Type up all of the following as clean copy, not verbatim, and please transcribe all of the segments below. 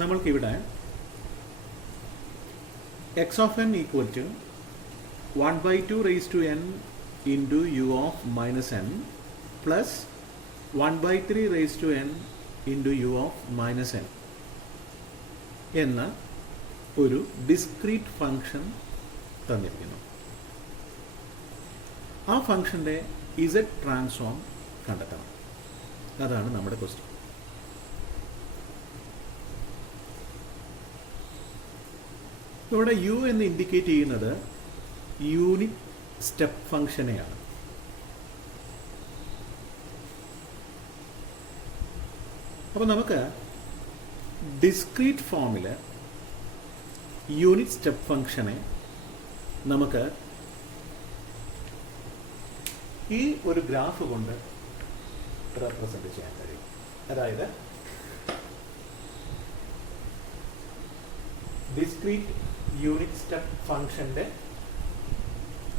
നമ്മൾക്കിവിടെ x of n equal to 1/2 raised to n into u of minus n plus 1/3 raised to n into u of minus n എന്ന ഒരു discrete function തന്നിരിക്കുന്നു. ആ ഫംഗ്ഷൻ്റെ Z transform കണ്ടെത്തണം. അതാണ് നമ്മുടെ question. ഇവിടെ U എന്ന് indicate ചെയ്യുന്നത് യൂണിറ്റ് സ്റ്റെപ്പ് ഫംഗ്ഷനെയാണ്. അപ്പോൾ നമുക്ക് ഡിസ്ക്രീറ്റ് ഫോമിൽ യൂണിറ്റ് സ്റ്റെപ്പ് ഫംഗ്ഷനെ നമുക്ക് ഈ ഒരു ഗ്രാഫ് കൊണ്ട് റെപ്രസെന്റ് ചെയ്യാൻ കഴിയും. അതായത് ഡിസ്ക്രീറ്റ് യൂണിറ്റ് സ്റ്റെപ്പ് ഫംഗ്ഷന്റെ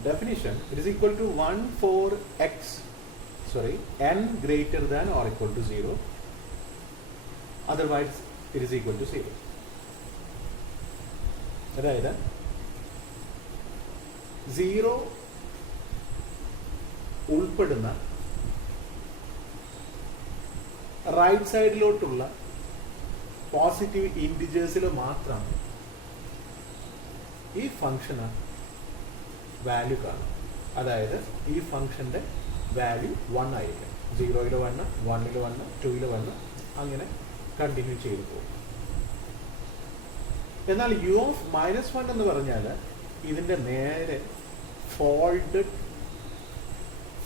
definition, it is equal to 1 for n greater than or equal to 0, otherwise it is equal to 0. അതായത് 0 ഉൾപ്പെടുന്ന റൈറ്റ് സൈഡിലോട്ടുള്ള പോസിറ്റീവ് ഇൻഡിജേഴ്സിൽ മാത്രം ഈ ഫംഗ്ഷന് വാല്യൂ കാണും. അതായത് ഈ ഫംഗ്ഷൻ്റെ വാല്യൂ 1 ആയിരിക്കും. 0-ൽ 1, 1-ൽ 1, 2-ൽ 1 അങ്ങനെ കണ്ടിന്യൂ ചെയ്തു പോകും. എന്നാൽ യു ഓഫ് -1 എന്ന് പറഞ്ഞാൽ ഇതിൻ്റെ നേരെ ഫോൾഡഡ്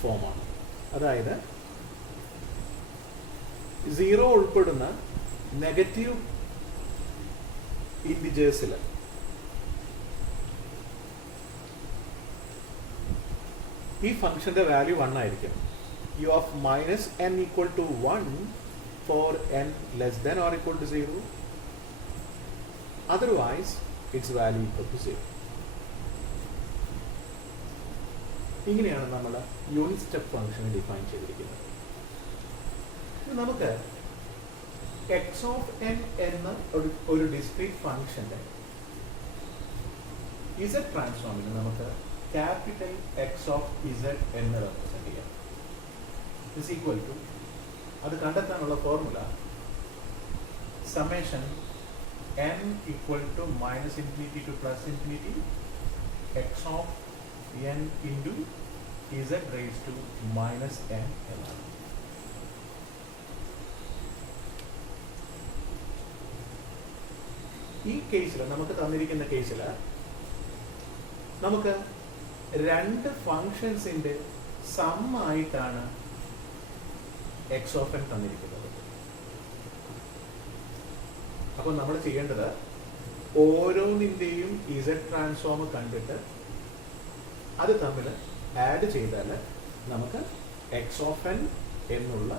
ഫോമാണ്. അതായത് 0 ഉൾപ്പെടുന്ന നെഗറ്റീവ് ഇൻഡിജേഴ്സിൽ ഈ ഫംഗ്ഷന്റെ വാല്യൂ 1 ആയിരിക്കും. U of -n equal to 1 for n less than or equal to 0, otherwise its value equal to 0. ഇങ്ങനെയാണ് നമ്മൾ യൂണിറ്റ് സ്റ്റെപ്പ് ഫംഗ്ഷനെ ഡിഫൈൻ ചെയ്തിരിക്കുന്നത്. നമുക്ക് x ഓഫ് n എന്ന ഒരു ഡിസ്ക്രീറ്റ് ഫംഗ്ഷന്റെ ഇസഡ് ട്രാൻസ്ഫോമിന് നമുക്ക് ക്യാപിറ്റൽ എക്സ് ഓഫ് ഇസഡ് എന്ന് റെപ്രസെന്റ് ചെയ്യാം. ഇസ് ഈക്വൽ ടു, അത് കണ്ടെത്താനുള്ള formula summation n equal to -∞ to +∞ x of n into z raise to -n എന്നാണ്. ഈ കേസിൽ, നമുക്ക് തന്നിരിക്കുന്ന കേസിൽ നമുക്ക് രണ്ട് ഫങ്ഷൻസിന്റെ സം ആയിട്ടാണ് എക്സ് ഓഫ് എൻ തന്നിരിക്കുന്നത്. അപ്പോൾ നമ്മൾ ചെയ്യേണ്ടത് ഓരോന്നിൻ്റെയും ഇസഡ് ട്രാൻസ്ഫോം കണ്ടിട്ട് അത് തമ്മിൽ ആഡ് ചെയ്താൽ നമുക്ക് എക്സ് ഓഫ് എൻ എന്നുള്ള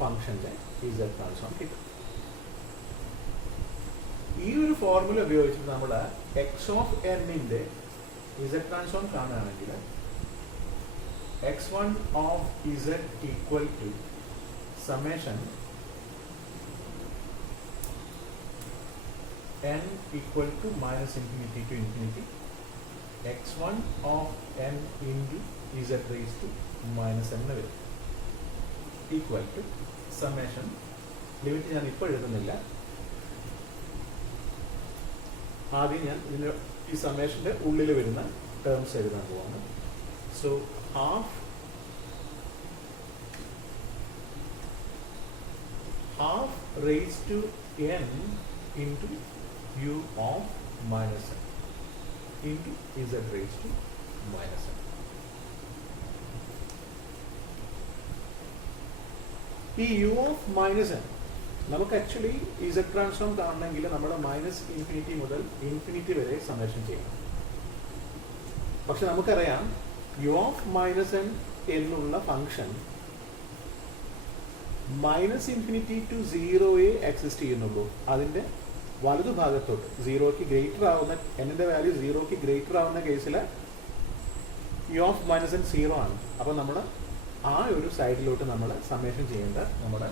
ഫംഗ്ഷന്റെ ഇസഡ് ട്രാൻസ്ഫോം കിട്ടും. ഈ ഒരു ഫോർമുല ഉപയോഗിച്ചിട്ട് നമ്മൾ എക്സ് ഓഫ് എന്നിന്റെ ഇസഡ് ട്രാൻസ്ഫോം കാണുകയാണെങ്കിൽ x1 of z equal to summation n equal to -∞ to ∞ x1 of n into z raise to -n വരും, ഈക്വൽ ടു സമ്മേഷൻ, ലിമിറ്റ് ഞാൻ ഇപ്പോൾ എഴുതുന്നില്ല, ആദ്യം ഞാൻ ഇതിൻ്റെ ഈ സമ്മേഷൻ്റെ ഉള്ളിൽ വരുന്ന ടേംസ് എഴുതാൻ പോവാണ്. So half raise to n into u of -n into z raise to -n. ഈ u ഓഫ് -n നമുക്ക് ആക്ച്വലി ഇസഡ് ട്രാൻസ്ഫോം കാണണമെങ്കിൽ നമ്മൾ -∞ മുതൽ ∞ വരെ സമ്മേഷൻ ചെയ്യണം. പക്ഷെ നമുക്കറിയാം യു ഓഫ് -n എന്നുള്ള ഫംഗ്ഷൻ -∞ ടു 0 എക്സിസ്റ്റ് ചെയ്യുന്നുള്ളൂ. അതിൻ്റെ വലതുഭാഗത്തോട്ട് 0ക്ക് ഗ്രേറ്റർ ആവുന്ന, എന്നിൻ്റെ വാല്യൂ 0ക്ക് ഗ്രേറ്റർ ആവുന്ന കേസിൽ യു ഓഫ് -n 0 ആണ്. അപ്പോൾ നമ്മൾ ആ ഒരു സൈഡിലോട്ട് നമ്മൾ സമ്മേഷൻ ചെയ്യേണ്ട നമ്മുടെ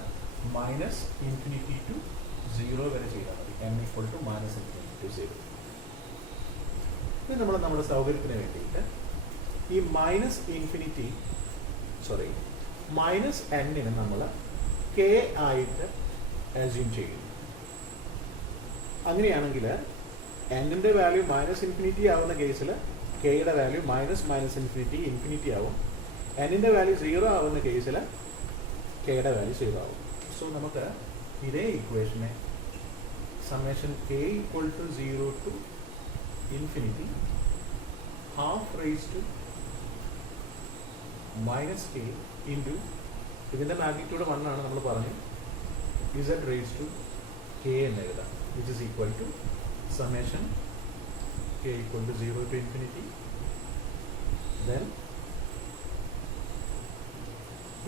-∞ ടു 0 വരെ ചെയ്താൽ മതി. n equal to minus infinity to 0. ഇത് നമ്മൾ നമ്മുടെ സൗകര്യത്തിന് വേണ്ടിയിട്ട് ഈ മൈനസ് എന്നിനെ നമ്മൾ k ആയിട്ട് അസ്യൂം ചെയ്യുന്നു. അങ്ങനെയാണെങ്കിൽ എന്നിൻ്റെ വാല്യൂ മൈനസ് ഇൻഫിനിറ്റി ആവുന്ന കേസിൽ കെയുടെ വാല്യൂ മൈനസ് ഇൻഫിനിറ്റി ആവും. എന്നിൻ്റെ വാല്യൂ 0 ആവുന്ന കേസിൽ കെയുടെ വാല്യൂ 0 ആവും. സോ നമുക്ക് ഇതേ ഇക്വേഷനെ summation k equal to 0 to infinity half raised to minus k into ഇതിൻ്റെ മാഗ്നിറ്റ്യൂഡ് 1 ആണ് നമ്മൾ പറഞ്ഞു z raised to k എന്ന് എഴുതാം, which is equal to summation k equal to 0 to infinity then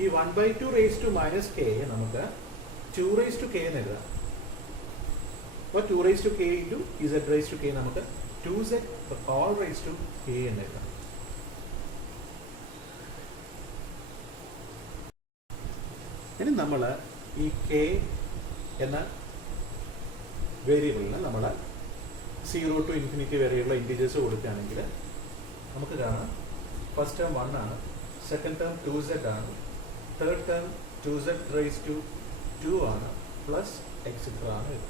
ഈ 1/2 raised to minus k നമുക്ക് 2 raised to k എന്ന് എഴുതാം. അപ്പോൾ 2 raised to k into z raised to k നമുക്ക് 2z all raised to k എന്ന് എഴുതാം. ഇനി നമ്മൾ ഈ k എന്ന വേരിയബിളിന് നമ്മൾ 0 to infinity വരെയുള്ള ഇൻറ്റിജേഴ്സ് കൊടുക്കുകയാണെങ്കിൽ നമുക്ക് കാണാം ഫസ്റ്റ് ടേം 1 ആണ്, സെക്കൻഡ് ടേം 2z ആണ്, third term 2z raised to 2 ആണ്, പ്ലസ് എക്സെട്ര ആണ് ഇത്.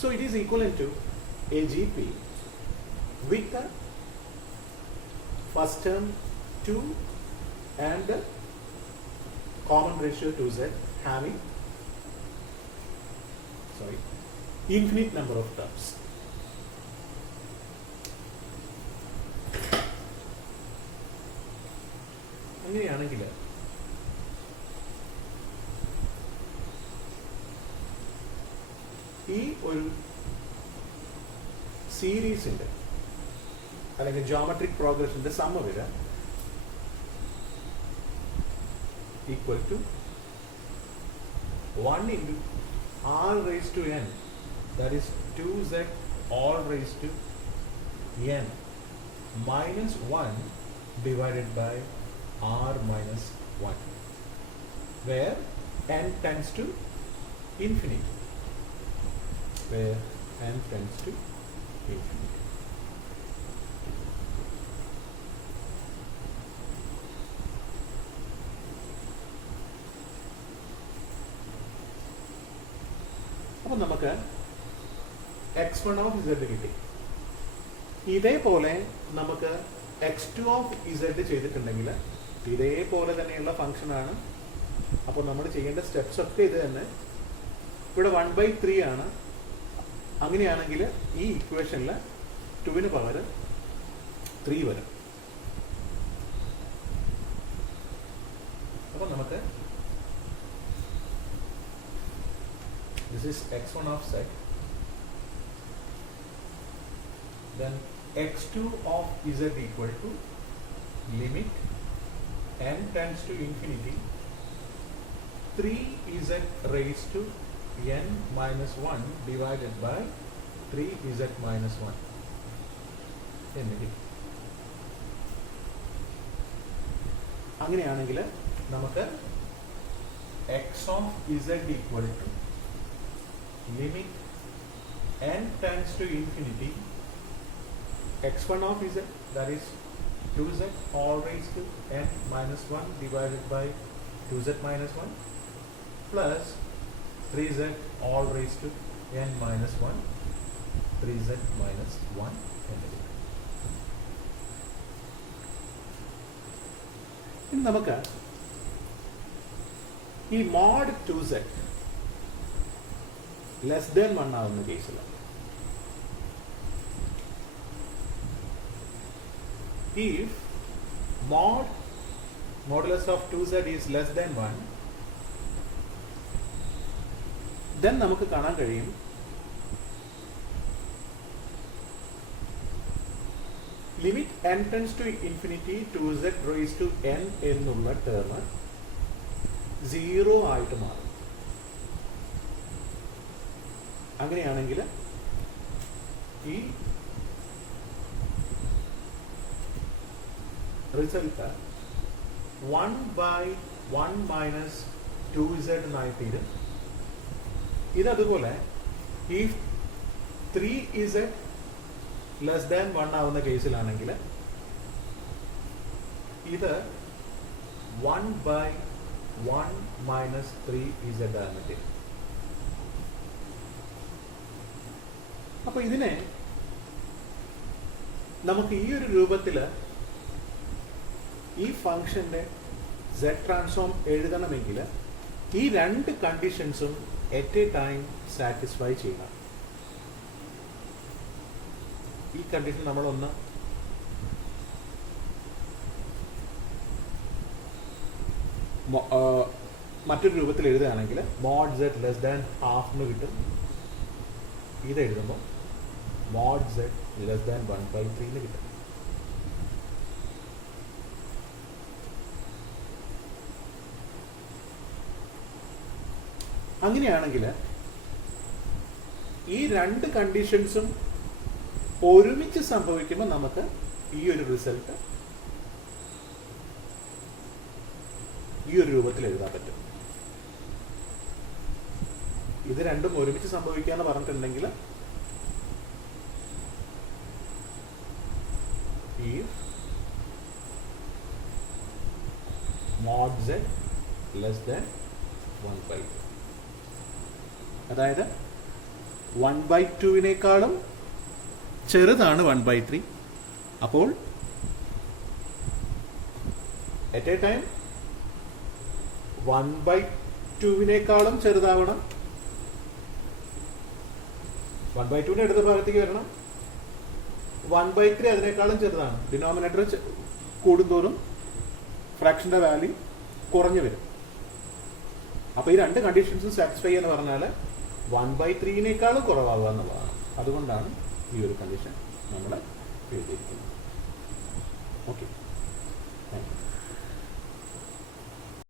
So it is equivalent to a GP with the first term 2 and the common ratio 2z having infinite number of terms. അങ്ങനെയാണെങ്കിൽ ഈ ഒരു സീരീസിന്റെ അല്ലെങ്കിൽ geometric പ്രോഗ്രഷന്റെ സമ്മ വരിക equal to 1 into r raised to n, that is 2z all raised to n minus 1 divided by r minus 1, where n tends to infinity. Where n tends to infinity. അപ്പോൾ നമുക്ക് x1 of z കിട്ടി. ഇതേപോലെ നമുക്ക് x2 of z ചെയ്തിട്ടുണ്ടെങ്കിൽ ഇതേപോലെ തന്നെയുള്ള ഫംഗ്ഷനാണ്. അപ്പോൾ നമ്മൾ ചെയ്യേണ്ട സ്റ്റെപ്സ് ഒക്കെ ഇത് തന്നെ. ഇവിടെ 1/3 ആണ്. അങ്ങനെയാണെങ്കിൽ ഈ ഇക്വേഷനിൽ 2 പകരം 3 വരും. അപ്പോൾ നമുക്ക് this is x1 of z, then x2 of z equal to limit n tends to infinity 3z raised to n minus 1 divided by 3z minus 1 എന്നിട്ട് അങ്ങനെയാണെങ്കിൽ നമുക്ക് x of z equal to limit n tends to infinity x1 of z, that is 2z all raised to n minus 1 divided by 2z minus 1 plus 3z all raised to n minus 1 3z minus 1 എന്നിട്ട് ഇനി നമുക്ക് ഈ mode 2z less than 1 ആവുന്ന കേസിൽ if modulus of 2z is less than 1, then നമുക്ക് കാണാൻ കഴിയും limit n tends to infinity 2z raised to n എന്നുള്ള ടേം 0 ആയിട്ട് മാറും. അങ്ങനെയാണെങ്കിൽ ഈ റിസൾട്ട് 1/1 minus 2z എന്നായി തീരും. ഇതതുപോലെ ഈ 3z ലെസ് ദാൻ 1 ആവുന്ന കേസിലാണെങ്കിൽ ഇത് 1/1 മൈനസ് 3z ആണ് കിട്ടുക. അപ്പൊ ഇതിനെ നമുക്ക് ഈ ഒരു രൂപത്തിൽ ഈ ഫംഗ്ഷന്റെ z ട്രാൻസ്ഫോം എഴുതണമെങ്കിൽ ഈ രണ്ട് കണ്ടീഷൻസും അറ്റ് എ ടൈം സാറ്റിസ്ഫൈ ചെയ്യണം. ഈ കണ്ടീഷൻ നമ്മളൊന്ന് മറ്റൊരു രൂപത്തിൽ എഴുതുകയാണെങ്കിൽ mod z less than half എന്ന് കിട്ടും. ഇത് എഴുതുമ്പോൾ മോഡ് z ലെസ് ദാൻ 1/3 എന്ന് കിട്ടും. അങ്ങനെയാണെങ്കിൽ ഈ രണ്ട് കണ്ടീഷൻസും ഒരുമിച്ച് സംഭവിക്കുമ്പോൾ നമുക്ക് ഈ ഒരു റിസൾട്ട് ഈ ഒരു രൂപത്തിൽ എഴുതാൻ പറ്റും. ഇത് രണ്ടും ഒരുമിച്ച് സംഭവിക്കുക എന്ന് പറഞ്ഞിട്ടുണ്ടെങ്കിൽ if mod z less than 1/2, അതായത് 1/2 ചെറുതാണ് 1/3. അപ്പോൾ അറ്റ് എ ടൈം 1/2 ചെറുതാവണം, 1/2 അടുത്ത ഭാഗത്തേക്ക് വരണം, 1/3 അതിനേക്കാളും ചെറുതാണ്. ഡിനോമിനേറ്റർ കൂടുന്തോറും ഫ്രാക്ഷന്റെ വാല്യൂ കുറഞ്ഞു വരും. അപ്പൊ ഈ രണ്ട് കണ്ടീഷൻസും സാറ്റിസ്ഫൈ എന്ന് പറഞ്ഞാൽ 1/3 കുറവാകുക എന്നുള്ളതാണ്. അതുകൊണ്ടാണ് ഈ ഒരു കണ്ടീഷൻ നമ്മൾ എഴുതിയിരിക്കുന്നത്. ഓക്കെ.